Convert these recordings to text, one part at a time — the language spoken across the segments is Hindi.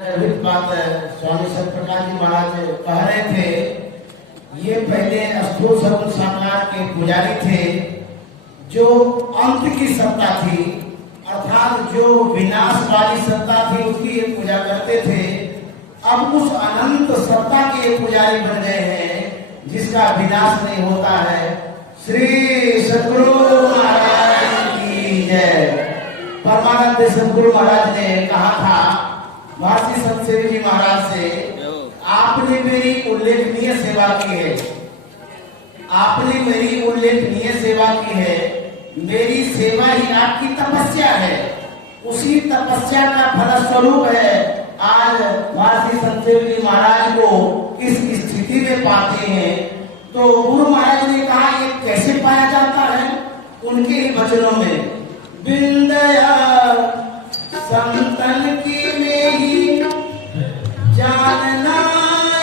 बात स्वामी सत्यप्रकाश जी महाराज कह रहे थे। ये पहले स्थूल सगुण साकार के पुजारी थे, जो अंत की सत्ता थी, अर्थात जो विनाश वाली सत्ता थी उसकी ये पूजा करते थे। अब उस अनंत सत्ता के पुजारी बन गए हैं जिसका विनाश नहीं होता है। श्री सद्गुरु महाराज की जय। परमानंद सद्गुरु महाराज ने कहा था महर्षि सतसेवी जी महाराज से, आपने मेरी उल्लेखनीय सेवा की है, आपने मेरी उल्लेखनीय सेवा की है। मेरी सेवा ही आपकी तपस्या है, उसी तपस्या का फलस्वरूप है आज महर्षि सतसेवी जी महाराज को इस स्थिति में पाते हैं। तो गुरु महाराज ने कहा ये कैसे पाया जाता है, उनके ही वचनों में, बिंदया संतन की में ही जानना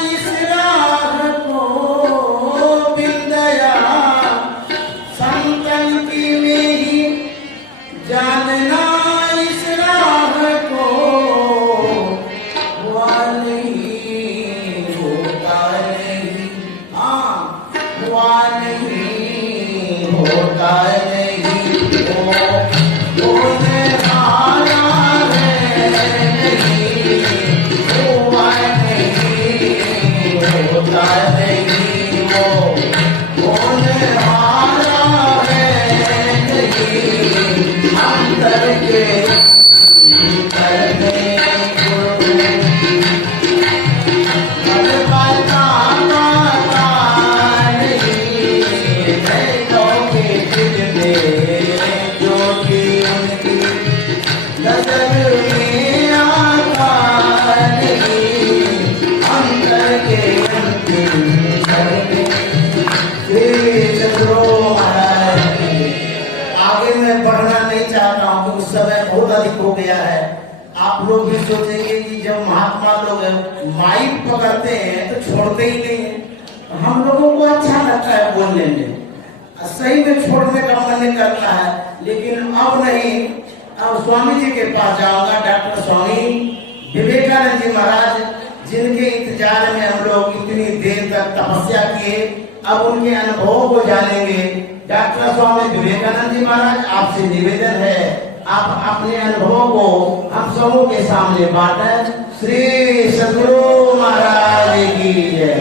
इस राह को, बिंदया संतन की में ही जानना इस राह को, हुआ नहीं होता नहीं, हाँ हुआ नहीं होता नहीं, हो गया है। आप लोग भी सोचेंगे कि जब महात्मा लोग माइक पकड़ते हैं तो छोड़ते ही नहीं है। हम लोगों को अच्छा लगता है बोलने में, सही में छोड़ने का मन नहीं करता है, लेकिन अब नहीं। अब स्वामी जी के पास जाऊंगा, डॉक्टर स्वामी विवेकानंद जी महाराज, जिनके इंतजार में हम लोग इतनी देर तक तपस्या किए, अब उनके अनुभवों को जानेंगे। डॉक्टर स्वामी विवेकानंद जी महाराज, आपसे निवेदन है आप अपने अनुभवों को हम सबों के सामने बांटें। श्री सद्गुरु महाराज की जय।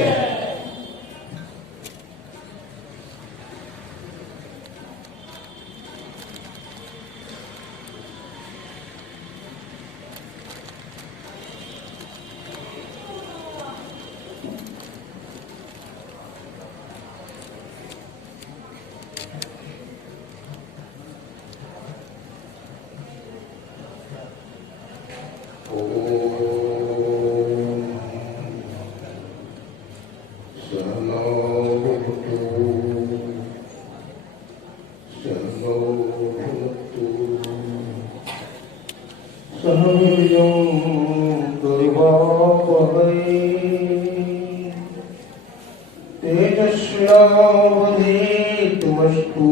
तेजस्विनावधीतमस्तु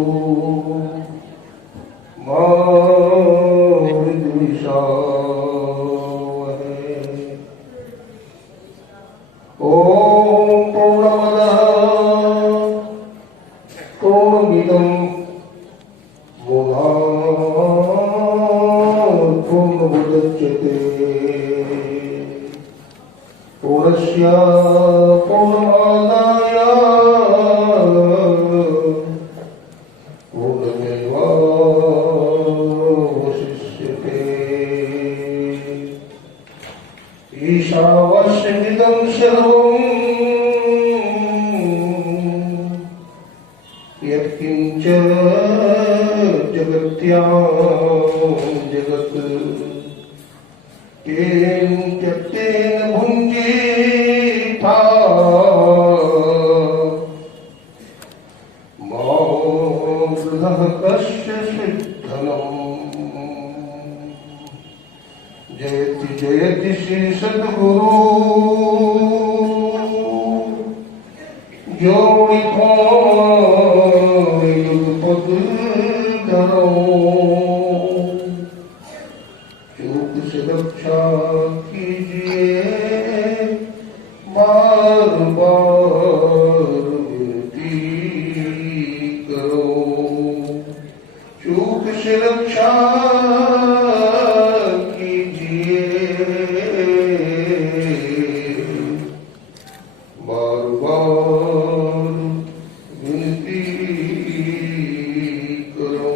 मा विद्विषावहै। ओम पूर्णमदः पूर्णमिदं पूर्णमुदच्यते पूर्णस्य पूर्णमादाय पूर्णमेवावशिष्यते। ईशावास्यमिदं सर्वं यत्किञ्च जगत्यां जगत् तेन त्यक्तेन भुञ्जीथा मा गृहः कस्यचित् धनम्। जयति जयति श्री सद्गुरु युगपद धरो। चूक से रक्षा कीजिए बार बार विनती करो।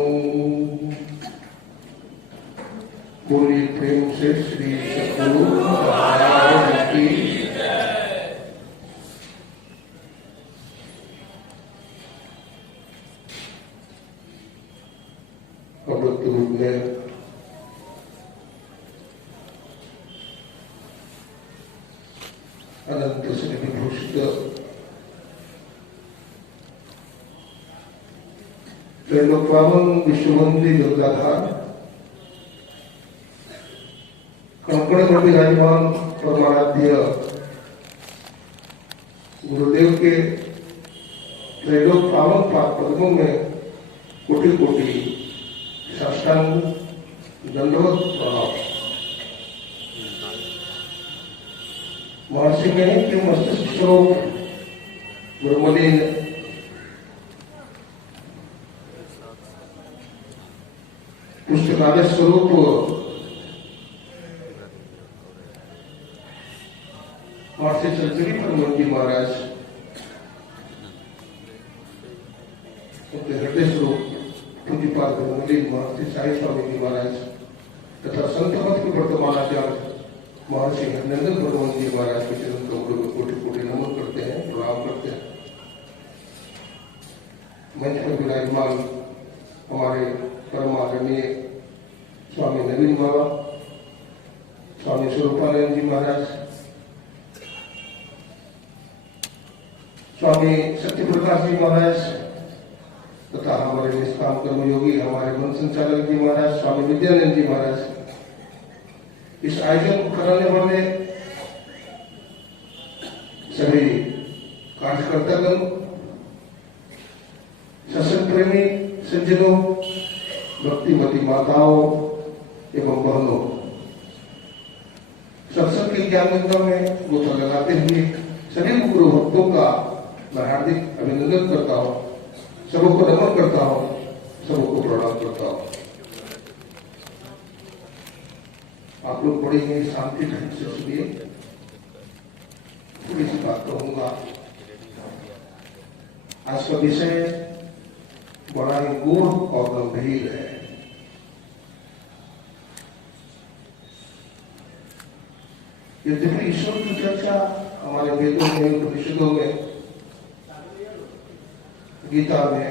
पूरी प्रेम से श्री सद्गुरु महाराज की अमृत रूप में अनंत श्री विभूषित त्रैलोक्यवान विश्ववंदी दुर्गाधार कंकड़ में विराजमान परमाराध्य गुरुदेव के त्रैलोक पावन पदों में कोटि कोटि साष्टांग दंडवत प्रणाम। महर्षि कहें कि मस्तिष्क स्वरूप ब्रह्मलीन पुस्तकालय स्वरूप महर्षि चंचरी परमहंस जी महाराज उनके हृदय स्वरूप पूज्यपाद ब्रह्मलीन महर्षि साई स्वामी जी महाराज तथा संत मत के वर्तमान आचार्य महर्षि हरिनंदन भगवान जी महाराज के चरण कमलों में कोटि कोटि नमन करते हैं, प्रणाम करते हैं। मंच पर विराजमान हमारे परम आदरणीय स्वामी नवीन बाबा, स्वामी स्वरूपानंद जी महाराज, स्वामी सत्यप्रकाश जी महाराज तथा हमारे निष्काम कर्मयोगी हमारे मन संचालक जी महाराज, स्वामी विद्यानंद जी महाराज, इस आयोजन को कराने वाले सभी कार्यकर्तागण, सत्संग प्रेमी सज्जनों, भक्तिमती माताओं एवं बहनों, सत्संग की ज्ञान गंगा में गोता लगाते हुए सभी गुरु भक्तों का मैं हार्दिक अभिनंदन करता हूँ, सबको नमन करता हूँ, सबको प्रणाम करता हूँ। आप लोग बड़ी ही शांति ढंग से सुनिए, थोड़ी सी बात कहूंगा। आज का विषय बड़ा ही गूढ़ और गंभीर है। यद्यपि ईश्वर की चर्चा हमारे वेदों में, उपनिषदों में, गीता में,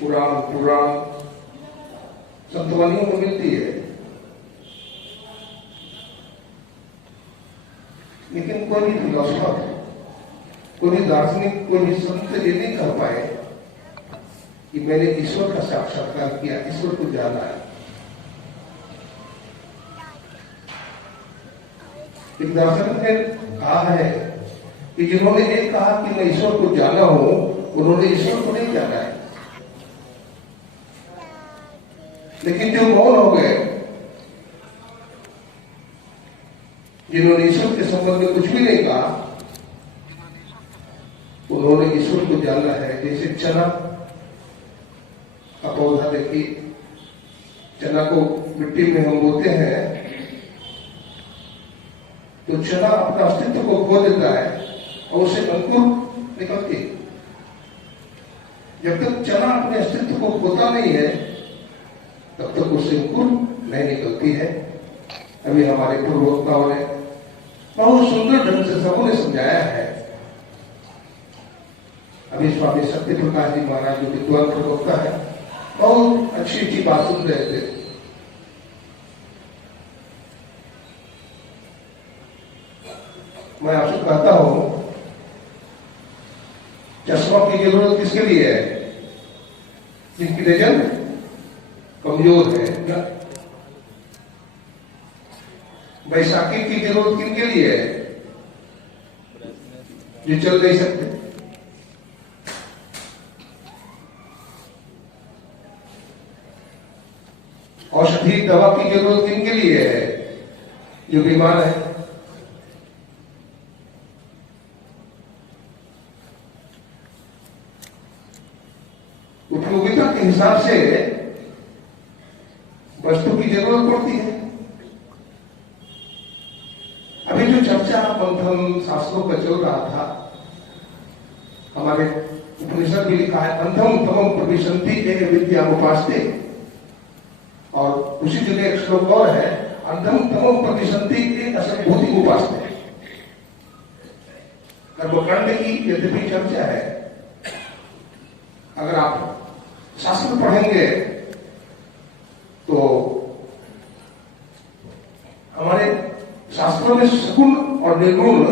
पुराण संतवानियों में मिलती है, लेकिन कोई भी फिलोसफर, कोई भी दार्शनिक, कोई भी संत ये नहीं कर पाए कि मैंने ईश्वर का साक्षात्कार किया, ईश्वर को जाना है। एक दार्शनिक ने कहा है कि जिन्होंने एक कहा कि मैं ईश्वर को जाना हूं, उन्होंने ईश्वर को नहीं जाना है। लेकिन जो मौन हो गए, जिन्होंने ईश्वर के संबंध में कुछ भी नहीं कहा, उन्होंने ईश्वर को जाना है। जैसे चना का पौधा देखिए, चना को मिट्टी में हम बोते हैं तो चना अपना अस्तित्व को खो देता है और उसे अंकुर निकलती है। जब तक चना अपने अस्तित्व को खोता नहीं है, तब तक उसे अंकुर नहीं निकलती है। अभी हमारे पूर्ववक्ताओं ने बहुत सुंदर ढंग से सबों ने समझाया है। अभी स्वामी सत्य प्रकाश जी महाराज जो विद्वान प्रवक्ता है, बहुत अच्छी अच्छी बात सुन रहे थे। मैं आपसे कहता हूं, चश्मा की जरूरत किसके लिए है? जिनकी नजर कमजोर है। बैसाखी की जरूरत किनके लिए है? जो चल नहीं सकते। औषधि दवा की जरूरत किनके लिए है? जो बीमार है। उपयोगिता के हिसाब से वस्तु की जरूरत पड़ती है। चर्चा मंथन शास्त्रों का चल रहा था। हमारे उपनिषद भी लिखा है अंधम तमम प्रविशन्ति एक विद्या उपासते, और उसी जगह एक श्लोक और है अंधम तमम प्रविशन्ति एक असंभूति उपासते। कर्मकांड की यद्यपि चर्चा है, अगर आप शास्त्र पढ़ेंगे तो हमारे शास्त्रों में सगुण और निर्गुण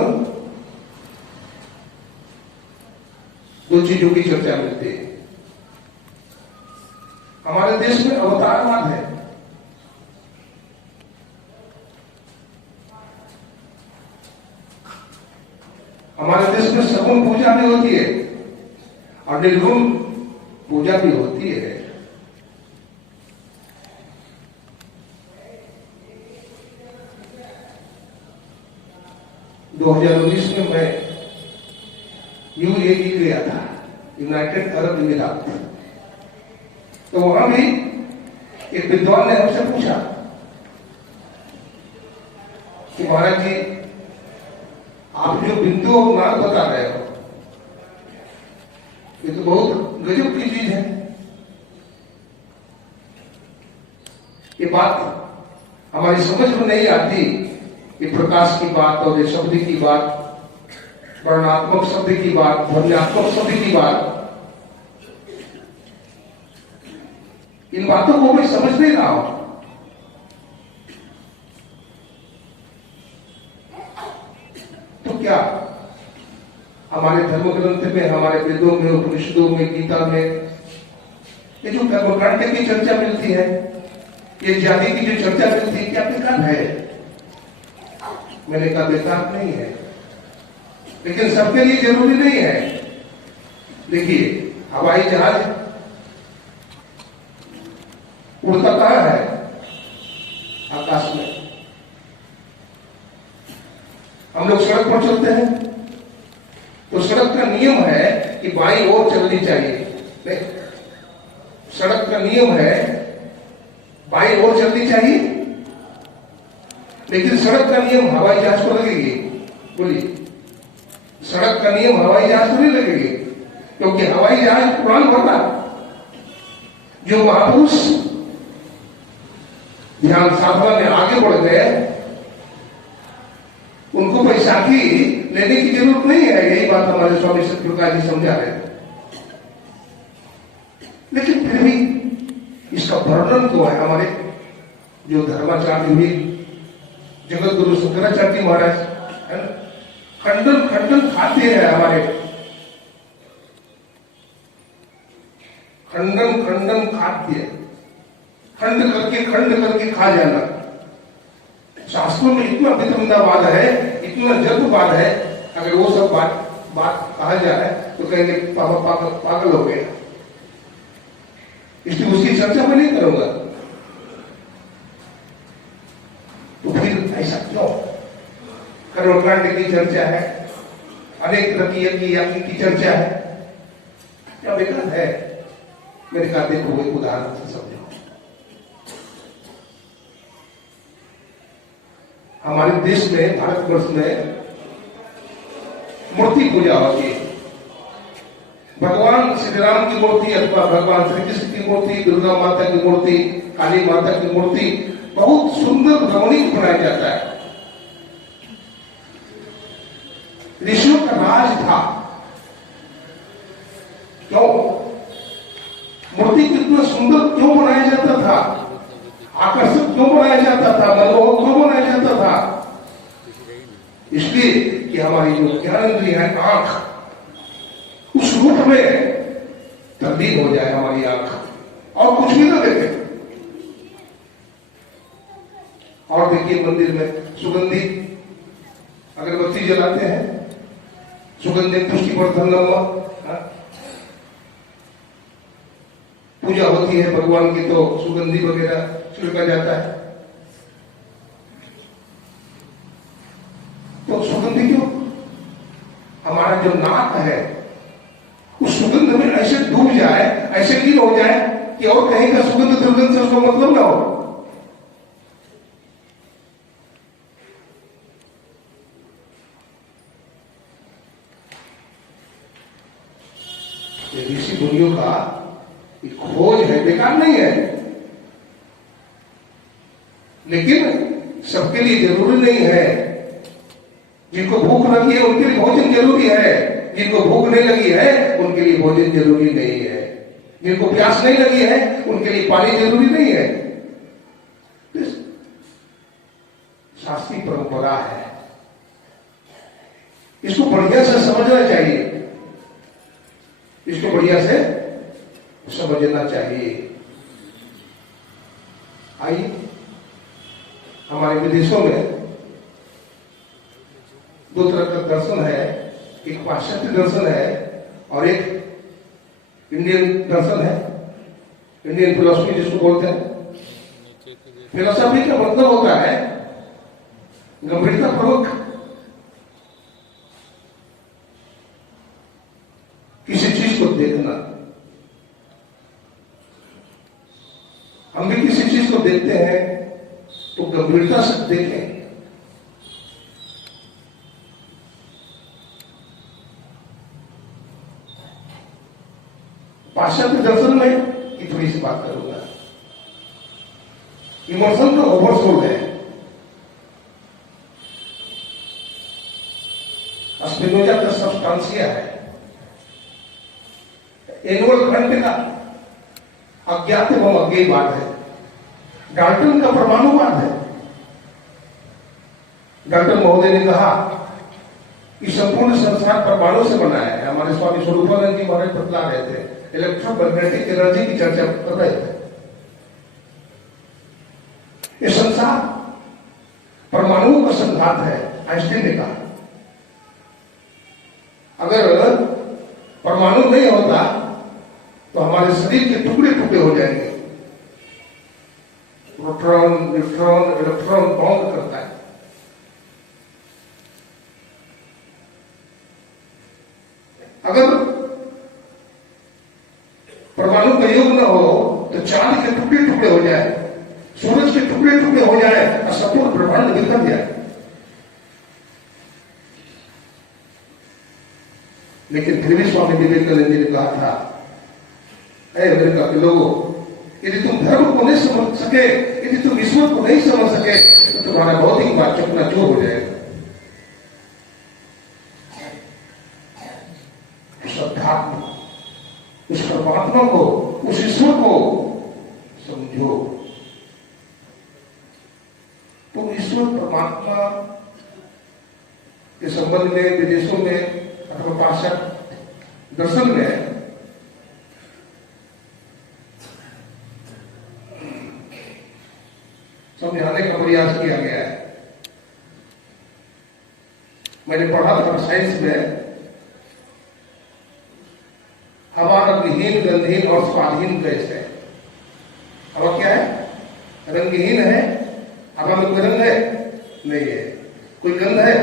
दो चीजों की चर्चा मिलती है। हमारे देश में अवतारवाद है, हमारे देश में सगुण पूजा भी होती है और निर्गुण पूजा भी होती है। दो 2019 में मैं UAE गया था, यूनाइटेड अरब अमीरात। तो वहां भी एक विद्वान ने हमसे पूछा कि महाराज जी आप जो बिंदु और नाक बता रहे हो ये तो बहुत गजब की चीज है। ये बात हमारी समझ में नहीं आती कि प्रकाश की बात और ये शब्द की बात, वर्णात्मक शब्द की बात, ध्वन्यात्मक शब्द की बात, इन बातों को मैं समझ नहीं रहा हूं। तो क्या हमारे धर्म ग्रंथ में, हमारे वेदों में, उपनिषदों में, गीता में ये जो कर्मकांड की चर्चा मिलती है, ये जाति की जो चर्चा मिलती है, क्या बेकार है? मैंने कहा बेकार नहीं है, लेकिन सबके लिए जरूरी नहीं है। देखिए हवाई जहाज उड़ता कहां है? आकाश में। हम लोग सड़क पर चलते हैं तो सड़क का नियम है कि बाईं ओर चलनी चाहिए। सड़क का नियम है बाईं ओर चलनी चाहिए, लेकिन सड़क का नियम हवाई जहाज को लगेगी? बोलिए, सड़क का नियम हवाई जहाज को नहीं लगेगी, क्योंकि हवाई जहाज उड़ान भरता। जो महापुरुष ध्यान साधना में आगे बढ़ गए उनको बैसाखी लेने की जरूरत नहीं है। यही बात हमारे स्वामी सतप्रकाश जी समझा रहे थे। लेकिन फिर भी इसका वर्णन तो है। हमारे जो धर्माचार्य भी जगत गुरु शंकराचार्य महाराज है ना, खंडन खंडन खाते हैं हमारे, खंडन खंडन खाते, खंड करके खा जाना। शास्त्रों में इतना वितंडावाद है, इतना जल्दवाद है, अगर वो सब बात कहा जा रहा है तो कहेंगे पागल हो गए। इसलिए उसकी चर्चा मैं नहीं करूंगा। तो फिर ऐसा क्यों? कर्मकांड की चर्चा है, अनेक प्रक्रिया की चर्चा है, क्या बेकार है? मैंने कहा देखो एक उदाहरण से समझो। हमारे देश में, भारतवर्ष में मूर्ति पूजा होती है। भगवान श्री राम की मूर्ति अथवा भगवान श्री कृष्ण की मूर्ति, दुर्गा माता की मूर्ति, काली माता की मूर्ति बहुत सुंदर रमणीक बनाया जाता है। ऋषियों का राज था। क्यों? मूर्ति कितना सुंदर क्यों बनाया जाता था? आकर्षक क्यों बनाया जाता था? मनमोहक क्यों बनाया जाता था? इसलिए कि हमारी जो ज्ञानेंद्रिय है आंख, उस रूप में तब्दील हो जाए हमारी आंख, और कुछ भी ना देखे। और देखिए मंदिर में सुगंधी अगरबत्ती जलाते हैं, सुगंधित पुष्टिवर्धन पूजा होती है भगवान की, तो सुगंधी वगैरह छिड़का जाता है। तो सुगंधी क्यों? हमारा जो नाक है उस सुगंध में ऐसे डूब जाए, ऐसे लीन हो जाए कि और कहीं का सुगंध दुर्गंध से उसको मतलब ना हो। ये ऋषि मुनियों का एक खोज है, बेकार नहीं है, लेकिन सबके लिए जरूरी नहीं है। जिनको भूख लगी है उनके लिए भोजन जरूरी है, जिनको भूख नहीं लगी है उनके लिए भोजन जरूरी नहीं है, जिनको प्यास नहीं लगी है उनके लिए पानी जरूरी नहीं है। शास्त्रीय परंपरा है, इसको बढ़िया से समझना चाहिए, इसको बढ़िया से समझना चाहिए। आइए, हमारे विदेशों में दो तरह का दर्शन है, एक पाश्चात्य दर्शन है और एक इंडियन दर्शन है, इंडियन फिलोसफी जिसको बोलते हैं। फिलोसफी का मतलब होता है गंभीरता पूर्वक किसी चीज को देखना। हम भी किसी चीज को देखते हैं तो गंभीरता से देखें। पाश्चात्य दर्शन में की थोड़ी सी बात करूंगा। इमोशन का ओवरसोल है। स्पिनोजा का सब्सटेंसिया है, एनुअल खंड का अज्ञात एवं अज्ञेयवाद है, डाल्टन का परमाणुवाद है। डाल्टन महोदय ने कहा कि संपूर्ण संसार परमाणु से बना है। हमारे स्वामी स्वरूपानंद जी महाराज बतला रहे थे, इलेक्ट्रोमैग्नेटिक एनर्जी की चर्चा कर रहे थे। ये संसार परमाणुओं का संघात है, आइंस्टीन ने कहा। अगर परमाणु नहीं होता तो हमारे शरीर के टुकड़े टुकड़े हो जाएंगे। प्रोटॉन, न्यूट्रॉन, इलेक्ट्रॉन बाउंड करता है। अगर परमाणु का योग न हो तो चांद के टुकड़े टुकड़े हो जाए, सूरज के टुकड़े टुकड़े हो जाए और संपूर्ण ब्रह्मांड बिखर जाए। लेकिन फिर भी स्वामी विवेकानंद जी ने कहा था, ऐ अमेरिका के लोगों, यदि तुम धर्म को नहीं समझ सके, यदि तुम ईश्वर को नहीं समझ सके तो तुम्हारा भौतिक बात चकनाचूर हो जाएगा। श्रद्धात्मा उस परमात्मा को, उस ईश्वर को समझो। तो ईश्वर परमात्मा के संबंध में विदेशों में अथवा पाश्चात्य दर्शन में समझाने का प्रयास किया गया है। मैंने पढ़ा था साइंस में, हवा रंगहीन, गंधहीन और स्वादहीन गैस है। हवा क्या है? रंगहीन है, हवा में कोई रंग है नहीं है, कोई गंध है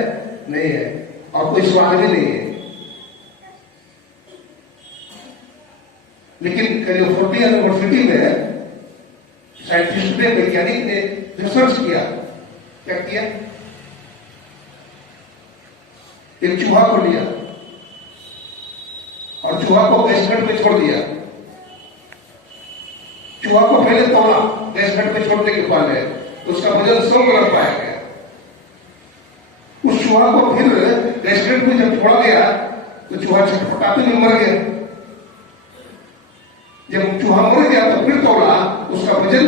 नहीं है, और कोई स्वाद भी नहीं है। लेकिन कैलिफोर्निया यूनिवर्सिटी में साइंटिस्ट ने, वैज्ञानिक ने रिसर्च किया। क्या किया? एक चूहा को लिया और चूहा को गैसगढ़ में छोड़ दिया। चूहा को पहले तोड़ा गैसगढ़ में छोड़ने के पहले, उसका वजन 100 ग्राम पाया गया। उस चूहा को फिर गैसगढ़ में जब छोड़ा गया तो चूहा छटपटाते में मर गया। जब चूहा मर गया तो फिर तोड़ा, उसका वजन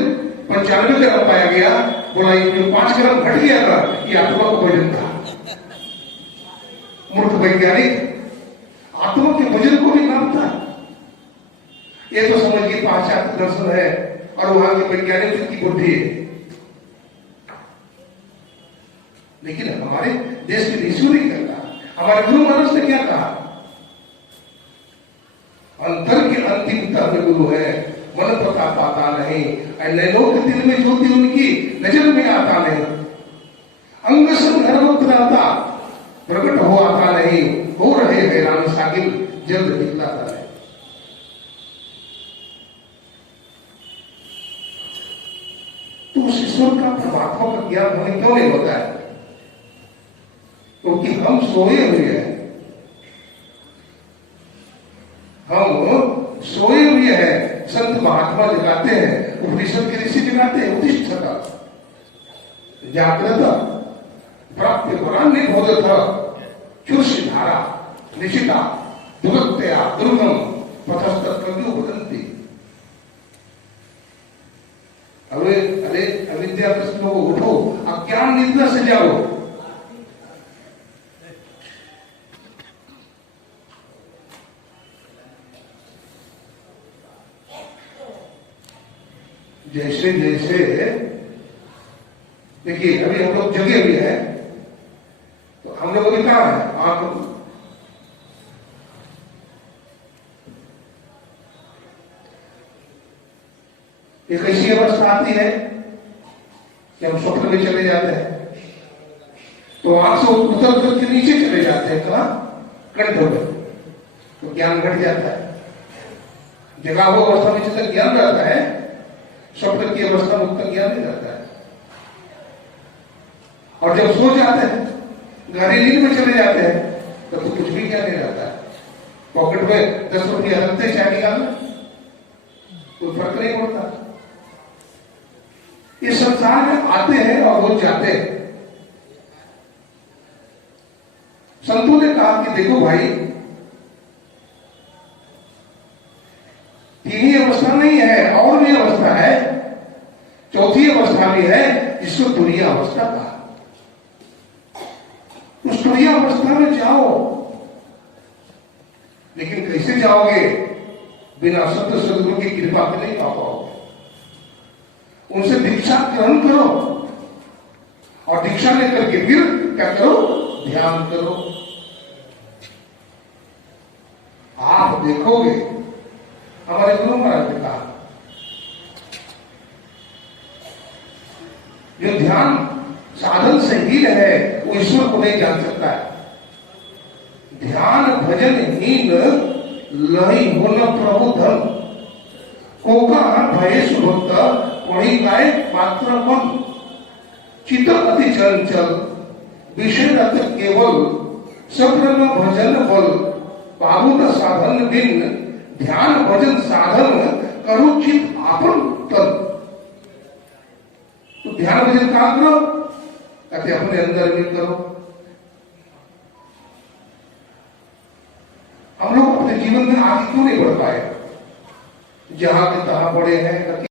95 ग्राम पाया गया। बोला ये 5 ग्राम घट गया था, ये आत्मा का वजन था। मूर्ख वैज्ञानिक आत्मा के वजन को भी नापता। ये तो समझिए पाश्चात्य दर्शन है और वहां के वैज्ञानिक की बुद्धि है। लेकिन हमारे देश के ऋषियों ने क्या कहा? हमारे गुरु महाराज ने क्या कहा? अंतर की अंतिमता में गुरु है, मन पता पाता नहीं, नैनों के दिल में ज्योति उनकी नजर में आता नहीं। अंग संघर्मता प्रकट हो आता नहीं, हो रहे हैरान सागिल जल्द दिखलाता है। तो उस ईश्वर का, परमात्मा का ज्ञान हमें क्यों नहीं होता है? क्योंकि हम सोए हुए हैं। हम महात्मा जगाते हैं, उपनिषद के ऋषि जगाते हैं, उत्तिष्ठता जागृत प्राप्य वरान्य बोधत चुष्य धारा निशिता दुर्गत्या दुर्गम पथस्थ कवियो वदंती। अरे अरे अविद्याग्रस्त लोगों उठो, अज्ञान निद्रा से जाओ। जैसे जैसे देखिए अभी हम लोग जगे हुए हैं, तो हम लोग अभी कहाँ है? आंख एक ऐसी अवस्था आती है कि हम स्वप्न में चले जाते हैं, तो आंख से उतर उतर के नीचे चले जाते हैं, कहा कंठ में, तो ज्ञान घट जाता है। जगा हुआ अवस्था में जितना ज्ञान रहता है, स्वप्न की अवस्था में उतना ज्ञान नहीं रहता है। और जब सो जाते हैं, गहरी नींद में चले जाते हैं, तो कुछ भी ज्ञान नहीं रहता है। पॉकेट में 10 रुपये रखते चाहे निकालना, कोई फर्क नहीं पड़ता। इस संसार में आते हैं और वो जाते हैं। संतों ने कहा कि देखो भाई, तीन ही अवस्था नहीं है, और भी अवस्था है, चौथी अवस्था भी है, जिसको तुरीय अवस्था कहा। उस तुरीय अवस्था में जाओ, लेकिन कैसे जाओगे? बिना सत्य सदगुरु की कृपा के नहीं पा पाओगे। उनसे दीक्षा ग्रहण करो, और दीक्षा लेकर के फिर क्या करो? ध्यान करो। आप देखोगे, हमारे गुरु महाराज ने कहा, जो ध्यान साधन से ही है वो ईश्वर को नहीं जान सकता है। ध्यान भजन हीन लही हो न प्रभु धन, कोका भय सुभक्त वही गाय पात्र बन, चित्त अति चंचल विषय रत केवल, सब्र भजन बल बाबू न साधन बिन, ध्यान भजन साधन करो चित आपन तन। तो ध्यान भजन कहां करो? कहते अपने अंदर भी करो। हम लोग अपने जीवन में आगे क्यों नहीं बढ़ पाए? जहां के तहां पड़े हैं।